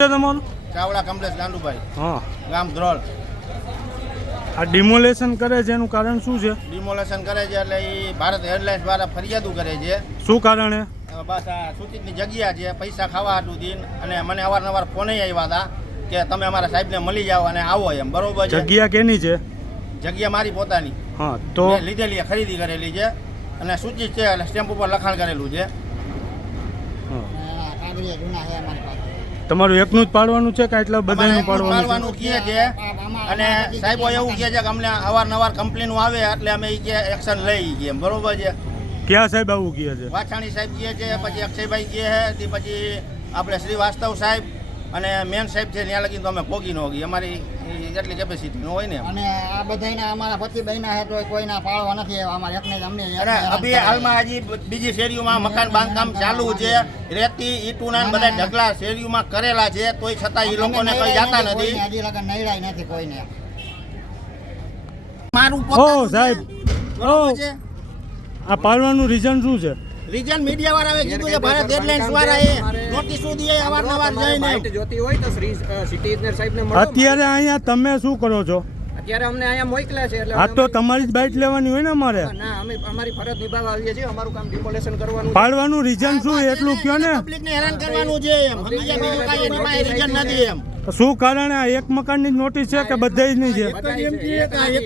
છે તમારું? ચાવડા કમલેશ ગાંડુભાઈ. હા. ગામ ધ્રોલ આ ડિમોલેશન કરે છે એનું કારણ શું છે? ડિમોલેશન કરે છે એટલે એ ભારત એરલાઇન્સ દ્વારા ફરિયાદો કરે છે. શું કારણે? બસ આ સૂચિતની જગ્યા છે પૈસા ખાવા હાટું દીન અને મને અવારનવાર ફોને આવ્યા હતા કે તમે અમારા સાહેબને મળી જાઓ અને આવો એમ બરોબર છે? જગ્યા કેની છે? જગ્યા મારી પોતાની. હા તો? લીધેલી ખરીદી કરેલી છે અને સૂચિત છે એટલે સ્ટેમ્પ ઉપર લખાણ કરેલું છે. હા. કાગળિયા જૂના છે અમારી પાસે. તમારું એકનું જ પાડવાનું છે કે એટલા બધાનું એટલું પાડવાનું કહે છે. અને સાહેબો એવું કહે છે કે અમને અવારનવાર કમ્પ્લેનો આવે એટલે અમે એ કે એક્શન લઈ ગયા બરોબર છે? છે ક્યાં સાહેબ આવું કહે છે? વાછાણી સાહેબ કહે છે પછી અક્ષયભાઈ કહે છે પછી આપણે શ્રીવાસ્તવ સાહેબ અને મેન સાહેબ છે ત્યાં લગીને તો અમે પોગી ન હોગી અમારી એટલી કેપેસિટી ન હોય ને અને આ બધાયના અમારા પતિ બહેના હે તો કોઈના પાળવા નથી અમારે એકને જ અમને અને અભી હાલમાં હજી બીજી શેરીઓમાં મકાન બાંધકામ ચાલુ છે. રેતી ઈટુના બધા ઢગલા શેરીઓમાં કરેલા છે તોય છતાં એ લોકોને કઈ જાતા નથી હજી લગન નૈરાય નથી કોઈને. મારું ઓ પોતાનું સાહેબ. આ પાળવાનું રીઝન શું છે? રીજન મીડિયા વાળાએ કીધું કે ભારત એરલાઇન્સ વાળાએ નોટિસો દીએ અવારનવાર જઈને. જોતી હોય તો શ્રી સિટી ઇજનેર સાહેબને મળો. અત્યારે અહીંયા તમે શું કરો છો? અત્યારે અમને અહીંયા મોકલ્યા છે એટલે આ તો તમારી જ બાઇટ લેવાની હોય ને અમારે? ના અમે અમારી ફરજ નિભાવવા આવીએ છીએ અમારું કામ ડિમોલેશન કરવાનું. પાડવાનું રીઝન શું એટલું કયો ને? પબ્લિકને હેરાન કરવાનું છે એમ. સમજ્યા? બીજું કાંઈ એની રીઝન નથી એમ. શું કારણે આ એક મકાનની જ નોટિસ છે કે બધાની છે? બધાય છે.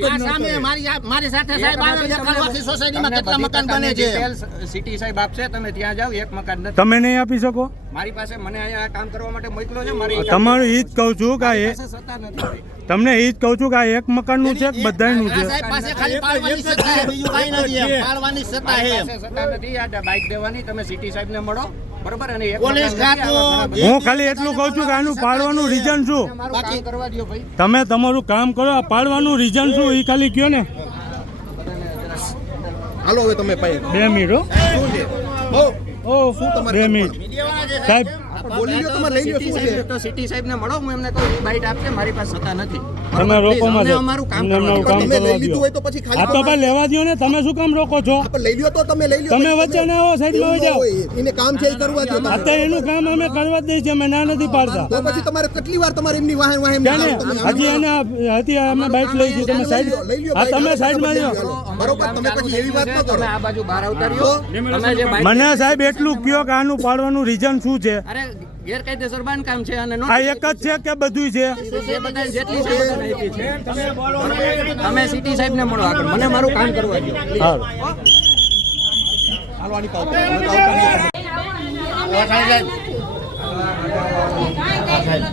આ મારી મારી સાથે સાહેબ આવે છે સોસાયટીમાં કેટલા મકાન બને છે? સિટી સાહેબ આપશે તમે ત્યાં જાઓ એક મકાન તમે નહીં આપી શકો? મારી પાસે મને અહીંયા આ કામ કરવા માટે મોકલો છે મારી તમારું ઈ જ કહું છું કે તમને ઈ જ કહું છું કે આ એક મકાનનું છે કે બધાનું છે? સાહેબ પાસે ખાલી પાડવાની સત્તા છે બીજું કાંઈ નથી પાડવાની સત્તા છે મારી એમ. પાસે સત્તા નથી આ બાઇક દેવાની તમે સિટી સાહેબને મળો. હું ખાલી એટલું કહું છું કે આનું પાડવાનું રીઝન શું? બધા- મારું કામ કરવા દ્યો ભાઈ. તમે તમારું કામ કરો આ પાડવાનું રીઝન શું? એ ખાલી કયો ને. હાલો હવે તમે બે મિનિટ ઓ બે મિનિટ. સાહેબ બોલી લ્યો તમે લઈ લ્યો શું છે? તો સિટી સાહેબને મળો હું એમને કહું ઈ બાઇટ આપશે મારી પાસે સત્તા નથી. તમે રોકો અમને અમારું કામ કરવા તમે લઈ લીધું હોય તો પછી ખાલી આ તો ભાઈ લેવા દ્યો ને તમે શું કામ રોકો છો? પણ લઈ લ્યો તો તમે લઈ લ્યો. તમે વચ્ચે ના આવો સાઈડમાં જાઓ. એને કામ છે એ કરવા દો આ તો એનું કામ અમે કરવા દઈએ છીએ અમે ના નથી પાડતા. તો પછી તમારે કેટલી વાર તમારે એમની વાહન વાહન હજી એને હતી અમે બાઈક લઈ છીએ. તમે સાઈડ હા તમે સાઈડમાં રહ્યો બરોબર તમે પછી એવી વાત ન કરો. તમે આ બાજુ બહાર આવતા રહ્યો. મને સાહેબ એટલું કયો કે આનું પાડવાનું રીઝન શું છે? અરે ગેરકાયદેસર બાંધકામ છે અને આ એક જ છે કે બધું છે? જેટલી છે આપી છે. તમે સિટી સાહેબ ને મળો આગળ. મને મારું કામ કરવા દો હારું. વાછાણી સાહેબ આ સાહેબ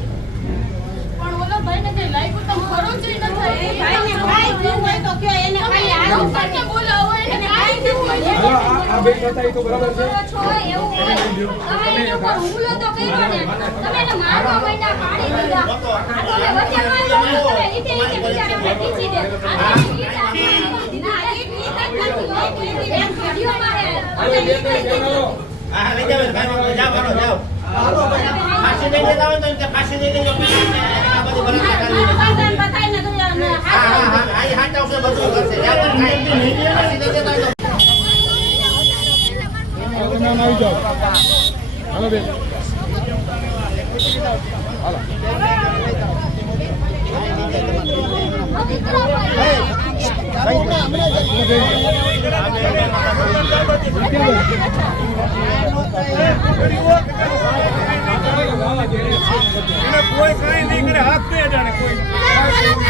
પણ ઓલો ભાઈને જે લાગ્યું તો ખરો જ ન થાય. ભાઈને કાંઈ થયું હોય તો કયો, એને ખાલી આવું કરીને બોલાવો, એને કાંઈ થયું હોય તો છો, એવું હોય. તમે એના પર હુમલો તો કર્યો ને. તમે એને મારવા માંડ્યા, પાડી દીધા. આ તો મેં વચન તમે ઈટે ઈટે બિચારાને ટીચી દે. આ તો ઈટ આપી ના, ઈટ ઈટ જ નથી હોય. એમ ઘડીઓ મારે. અમે ઈટ જ નથી. હા લઈ જાઓ ભાઈ જાઓ હાલો જાઓ ફાંસી દઈ દેતા હોય તો ફાંસી દઈ દેજો આ બધું બરાબર કરી મારા પાછળ બધાયને તો યાર ને હા હા હાથ હા આ ઈ હાચવશે હાલો બેન. હાલો. કોઈ કઈ નહીં કરે હાથ નહીં જાણે હવે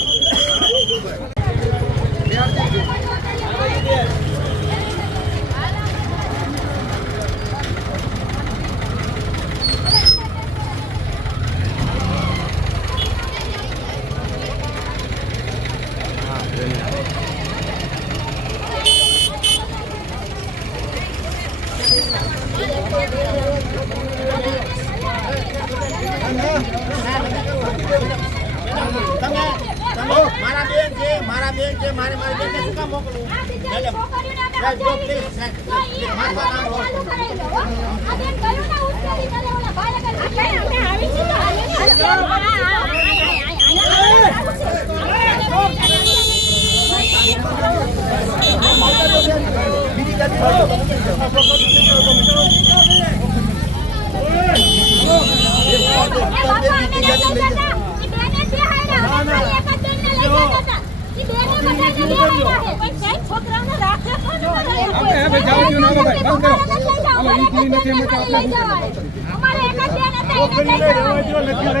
તમે તમે મારા બેન છે મારા બેન છે મારે મારી બેનને શું કામ મોકલું સાહેબ, જો પ્લીઝ સાહેબ, માથા ના ચાલુ કરાવી દો, હો. આ બેન ગયું ને ઉશ્કેરી કરે ઓલા ભાઈ આગળ. એટલે અમે આવી છીએ તો હાલે ને હાલે. આ, આ, આ, આ, આ, આ, એ બાપા અમે લઈ જતા હતા. ઈ બેને જે હાર્યા, અમે ખાલી એક જ બેનને લઈ જતા હતા. ઈ બેને બધાને લઈ આવ્યા છે. પણ સાહેબ છોકરાઓને રાખે કોણ બધા એવું આપણે હવે જાઓ છો ને હવે ભાઈ, બંધ કરો. અમારે નથી લઈ જવા. હવે ઈ અમારે નથી એક જ એમ બેનને તો ખાલી લઈ જવા. અમારે એક જ બેન હતા, એને લઈ જવા. બાકી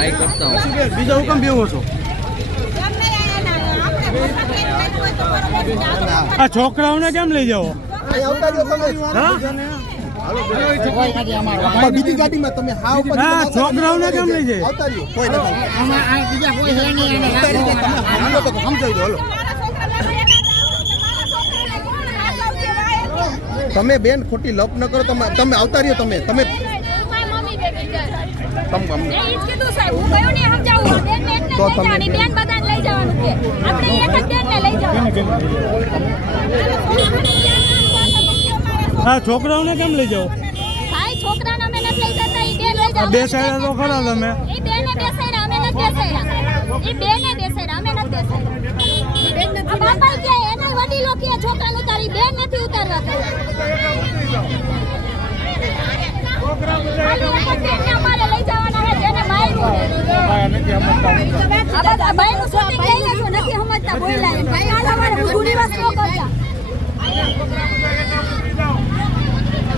ટ્રાય કરતા હોય. બીજા હું કેમ બેવો છો? આ છોકરાઓને કેમ લઈ જાઓ? બીજી ગાડીમાં તમે હાવ છોકરાઓને કેમ લઈ જાય? સમજાવી દો હાલો. તમે બેન ખોટી લપ ન કરો તમે તમે આવતા રહ્યો તમે. તમે તમ મેં ઈ કીધું સાહેબ. હું કયો ને સમજાવું. આ બેન ને એકને તો લઈ જવાની બેન બધાને લઈ જવાનું કે. આપણે એક જ બેન ને લઈ જવાનું હા છોકરાઓને કેમ લઈ જાવ ભાઈ છોકરાને અમે નથી લઈ જતા ઈ બેન લઈ જાવ બે સાઈડ તો ખરા તમે ઈ બેને બેસાડ્યા અમે નથી બેસાડ્યા. ઈ બેને બેસાડ્યા અમે નથી બેસાડ્યા. નથી બાપા કે એના વડીલો કે છોકરાને ઉતારી બેન નથી ઉતારવા ખાલી એક જ બેનને અમારે લઈ જવાના છે જેને માર્યું લઈ લેજો નથી સમજતા બોલ્યા ભાઈ આ તમારે ગુડી વાસ ન કરતા.